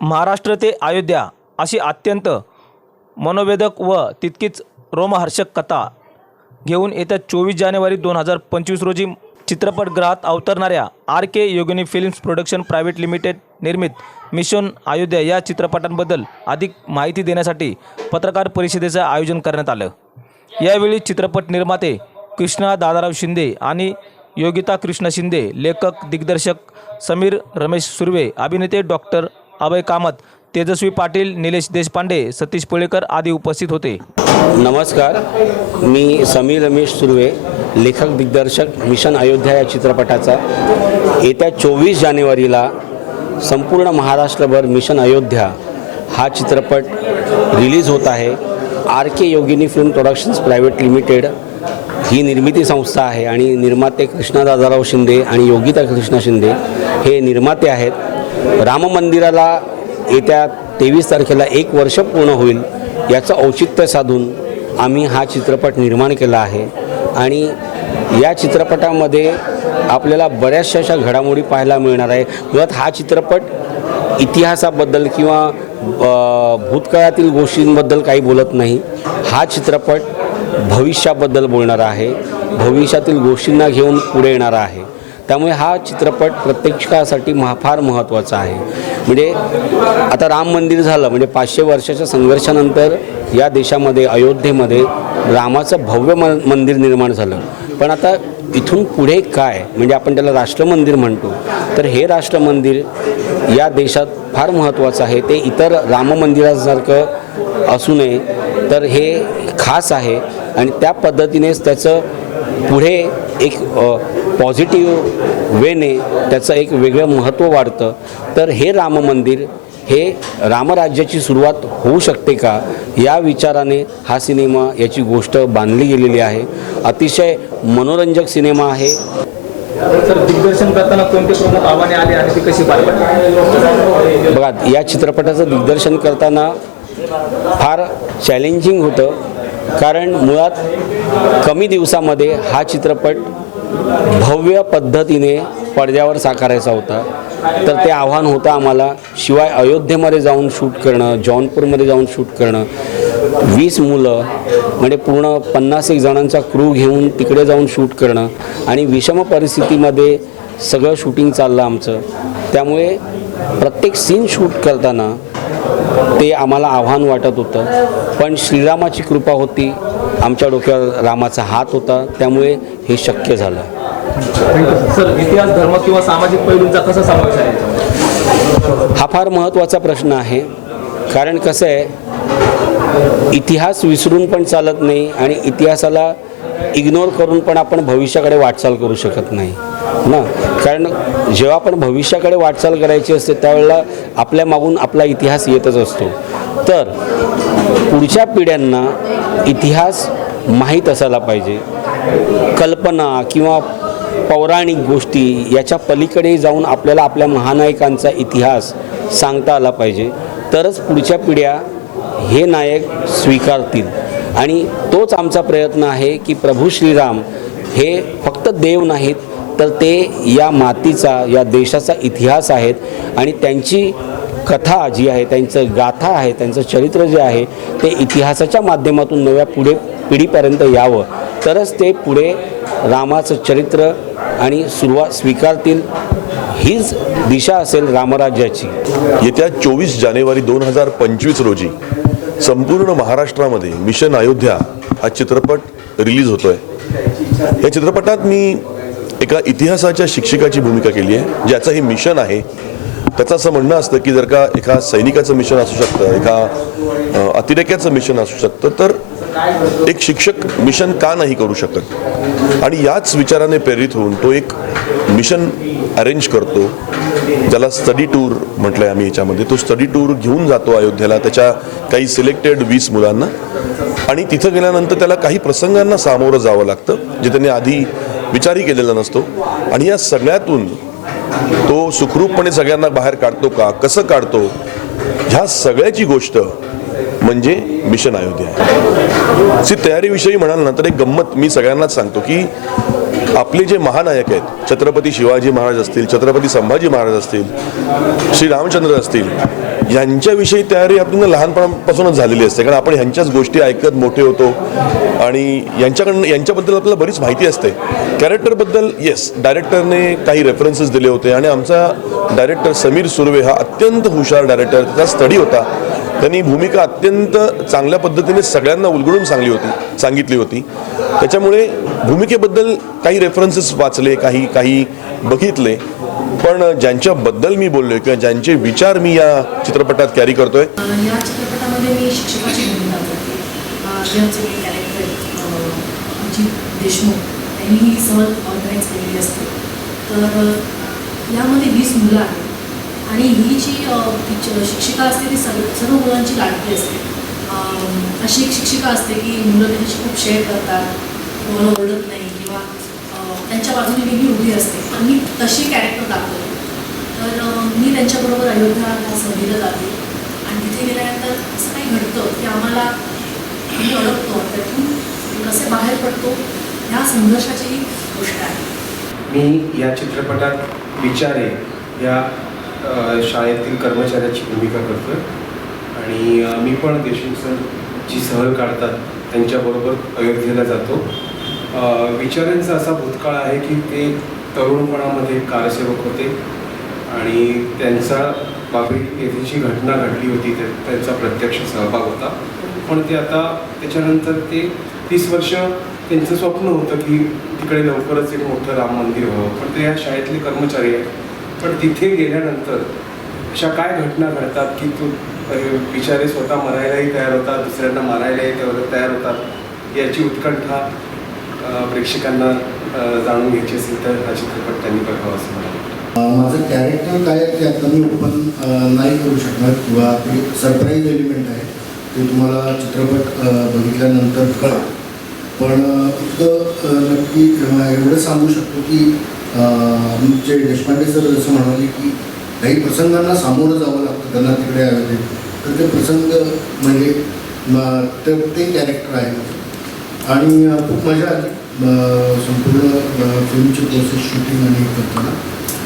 महाराष्ट्र ते अयोध्या अशी अत्यंत मनोवेदक व तितकीच रोमहर्षक कथा घेऊन येत्या चोवीस जानेवारी दोन हजार पंचवीस रोजी चित्रपटगृहात अवतरणाऱ्या R K Yogini films production private limited निर्मित मिशन अयोध्या या चित्रपटांबद्दल अधिक माहिती देण्यासाठी पत्रकार परिषदेचं आयोजन करण्यात आलं. यावेळी चित्रपट निर्माते कृष्णा दादाराव शिंदे आणि योगिता कृष्ण शिंदे लेखक दिग्दर्शक समीर रमेश सुर्वे अभिनेते डॉक्टर अभय कामत तेजस्वी पाटील निलेश देशपांडे सतीश पुळेकर आदी उपस्थित होते. नमस्कार मी समीर रमेश सुर्वे लेखक दिग्दर्शक मिशन अयोध्या या चित्रपटाचा येत्या चोवीस जानेवारीला संपूर्ण महाराष्ट्रभर मिशन अयोध्या हा चित्रपट रिलीज होत आहे. R K Yogini film productions private limited ही निर्मिती संस्था आहे आणि निर्माते कृष्णा दादाराव शिंदे आणि योगिता कृष्णा शिंदे हे निर्माते आहेत. राम मंदिराला येत्या तेवीस तारखेला एक वर्ष पूर्ण होईल याचं औचित्य साधून आम्ही हा चित्रपट निर्माण केला आहे. आणि या चित्रपटामध्ये आपल्याला बऱ्याचशा अशा घडामोडी पाहायला मिळणार आहे. मुळात हा चित्रपट इतिहासाबद्दल किंवा भूतकाळातील गोष्टींबद्दल काही बोलत नाही. हा चित्रपट भविष्याबद्दल बोलणारा आहे. भविष्यातील गोष्टींना घेऊन पुढे येणारा आहे. त्यामुळे हा चित्रपट प्रत्यक्षासाठी महा फार महत्त्वाचा आहे. म्हणजे आता राम मंदिर झालं म्हणजे पाचशे वर्षाच्या संघर्षानंतर या देशामध्ये अयोध्येमध्ये रामाचं भव्य म मंदिर निर्माण झालं. पण आता इथून पुढे काय? म्हणजे आपण त्याला राष्ट्रमंदिर म्हणतो. तर हे राष्ट्रमंदिर या देशात फार महत्त्वाचं आहे. ते इतर राम मंदिरासारखं असू नये. तर हे खास आहे. आणि त्या पद्धतीनेच त्याचं पुढे एक पॉझिटिव्ह वेने त्याचं एक वेगळं महत्त्व वाढतं. तर हे राम मंदिर हे रामराज्याची सुरुवात होऊ शकते का? या विचाराने हा सिनेमा याची गोष्ट बांधली गेलेली आहे. अतिशय मनोरंजक सिनेमा आहे. तर दिग्दर्शन करताना कोणते प्रमुख आव्हाने आले आणि ती कशी पार पडली? बघा या चित्रपटाचं दिग्दर्शन करताना फार चॅलेंजिंग होतं. कारण मुळात कमी दिवसामध्ये हा चित्रपट भव्य पद्धतीने पडद्यावर साकारायचा होता. तर ते आव्हान होतं आम्हाला. शिवाय अयोध्येमध्ये जाऊन शूट करणं जौनपूरमध्ये जाऊन शूट करणं वीस मुलं म्हणजे पूर्ण पन्नास एक जणांचा क्रू घेऊन तिकडे जाऊन शूट करणं आणि विषम परिस्थितीमध्ये सगळं शूटिंग चाललं आमचं. त्यामुळे प्रत्येक सीन शूट करताना ते आम्हाला आव्हान वाटत होतं. पण श्रीरामाची कृपा होती. आमच्या डोक्यावर रामाचा हात होता. त्यामुळे हे शक्य झालं. सर इतिहास धर्म किंवा सामाजिक पैलूंचा कसा समावेश आहे? हा फार महत्त्वाचा प्रश्न आहे. कारण कसं आहे इतिहास विसरून पण चालत नाही आणि इतिहासाला इग्नोर करून पण आपण भविष्याकडे वाटचाल करू शकत नाही. ना कारण जेव्हा आपण भविष्याकडे वाटचाल करायची असते त्यावेळेला आपल्या मागून आपला इतिहास येतच असतो. तर पुढच्या पिढ्यांना इतिहास माहीत असायला पाहिजे. कल्पना किंवा पौराणिक गोष्टी याच्या पलीकडे जाऊन आपल्याला आपल्या महानायकांचा इतिहास सांगता आला पाहिजे. तरच पुढच्या पिढ्या हे नायक स्वीकारतील. आणि तोच आमचा प्रयत्न आहे की प्रभू श्रीराम हे फक्त देव नाहीत तर ते या मातीचा या देशाचा इतिहास आहेत आणि त्यांची कथा जी आहे त्यांचं गाथा आहे त्यांचं चरित्र जे आहे ते इतिहासाच्या माध्यमातून नव्या पुढे पिढीपर्यंत यावं. तरच ते पुढे रामाचं चरित्र आणि सुरुवात स्वीकारतील हीच दिशा असेल रामराज्याची. येत्या चोवीस जानेवारी दोन हजार पंचवीस रोजी संपूर्ण महाराष्ट्रामध्ये मिशन अयोध्या हा चित्रपट रिलीज होतोय. या चित्रपटात मी एका इतिहासाच्या शिक्षकाची भूमिका केली आहे ज्याचं हे मिशन आहे. त्याचं असं म्हणणं असतं की जर का एका सैनिकाचं मिशन असू शकतं एका अतिरेक्याचं मिशन असू शकतं तर एक शिक्षक मिशन का नाही करू शकत? आणि याच विचाराने प्रेरित होऊन तो एक मिशन अरेंज करतो. ज्याला स्टडी टूर म्हटलं आहे आम्ही याच्यामध्ये. तो स्टडी टूर घेऊन जातो अयोध्येला त्याच्या काही सिलेक्टेड वीस मुलांना. आणि तिथं गेल्यानंतर त्याला काही प्रसंगांना सामोरं जावं लागतं जे त्यांनी आधी विचारही केलेला नसतो. आणि या सगळ्यातून तो सुखरूपपणे सगळ्यांना बाहेर काढतो का? कसं काढतो? ह्या सगळ्याची गोष्ट म्हणजे मिशन अयोध्या आहे. सी तयारीविषयी म्हणाल ना तर एक गंमत मी सगळ्यांनाच सांगतो की आपले जे महानायक आहेत छत्रपती शिवाजी महाराज असतील छत्रपती संभाजी महाराज असतील श्री रामचंद्र असतील यांच्याविषयी तयारी आपल्याला लहानपणापासूनच झालेली असते. कारण आपण ह्यांच्याच गोष्टी ऐकत मोठे होतो. आणि यांच्याकडनं यांच्याबद्दल आपल्याला बरीच माहिती असते. कॅरेक्टरबद्दल येस डायरेक्टरने काही रेफरन्सेस दिले होते. आणि आमचा डायरेक्टर समीर सुर्वे हा अत्यंत हुशार डायरेक्टर त्याचा स्टडी होता. त्यांनी भूमिका अत्यंत चांगल्या पद्धतीने सगळ्यांना उलगडून सांगली होती सांगितली होती. त्याच्यामुळे भूमिकेबद्दल काही रेफरन्सेस वाचले काही काही बघितले. पण ज्यांच्याबद्दल मी बोललोय किंवा ज्यांचे विचार मी या चित्रपटात कॅरी करतोय या चित्रपटामध्ये मी शिक्षकाची भूमिका करते. कॅरेक्टर देशमुख यांनी ही सहल ऑर्गनाईज केलेली असते. तर यामध्ये वीस मुलं आहेत. आणि ही जी टीचर शिक्षिका असते ती सर्व सर्व मुलांची लाडकी असते. अशी एक शिक्षिका असते की मुलं त्यांच्याशी खूप शेअर करतात कोणाला ओरडत नाही किंवा त्यांच्या बाजूने नेहमी उभी असते. आणि तशी कॅरेक्टर दाखवते तर मी त्यांच्याबरोबर अयोध्या सहलीला जाते. आणि तिथे गेल्यानंतर असं काही घडतं की आम्हाला आम्ही अडकतो. त्यातून कसे बाहेर पडतो ह्या संघर्षाचीही गोष्ट आहे. मी या चित्रपटात विचारे या शाळेतील कर्मचाऱ्याची भूमिका करतो आणि मी पण देशमुख सर जी सहल काढतात. त्यांच्याबरोबर अयोध्येला जातो. विचारांचा विचाऱ्यांचा असा भूतकाळ आहे की ते तरुणपणामध्ये कारसेवक होते आणि त्यांचा बाबरी येथे जी घटना घडली होती त्या- त्यांचा प्रत्यक्ष सहभाग होता. पण ते आता त्याच्यानंतर ते तीस वर्ष त्यांचं स्वप्न होतं की तिकडे लवकरच एक मोठं राम मंदिर व्हावं. पण ते या शाळेतले कर्मचारी आहेत. पण तिथे गेल्यानंतर अशा काय घटना घडतात की तू बिचारे स्वतः मरायलाही तयार होतात दुसऱ्यांना मारायलाही तयार- होतात याची उत्कंठा प्रेक्षकांना जाणून घ्यायची असेल तर हा चित्रपट त्यांनी बघावा असं मला माझं कॅरेक्टर काय आहे ते आता मी ओपन नाही करू शकणार किंवा ते सरप्राईज एलिमेंट आहे. ते तुम्हाला चित्रपट बघितल्यानंतर कळेल. पण इतकं नक्की एवढं सांगू शकतो की आमचे देशपांडे सर जसं म्हणाले की काही प्रसंगांना सामोरं जावं लागतं त्यांना तिकडे आले तर ते प्रसंग म्हणजे तर ते कॅरेक्टर आहे आणि अं, खूप मजा आली. संपूर्ण फिल्मची प्रोसेस शूटिंग आणि करताना.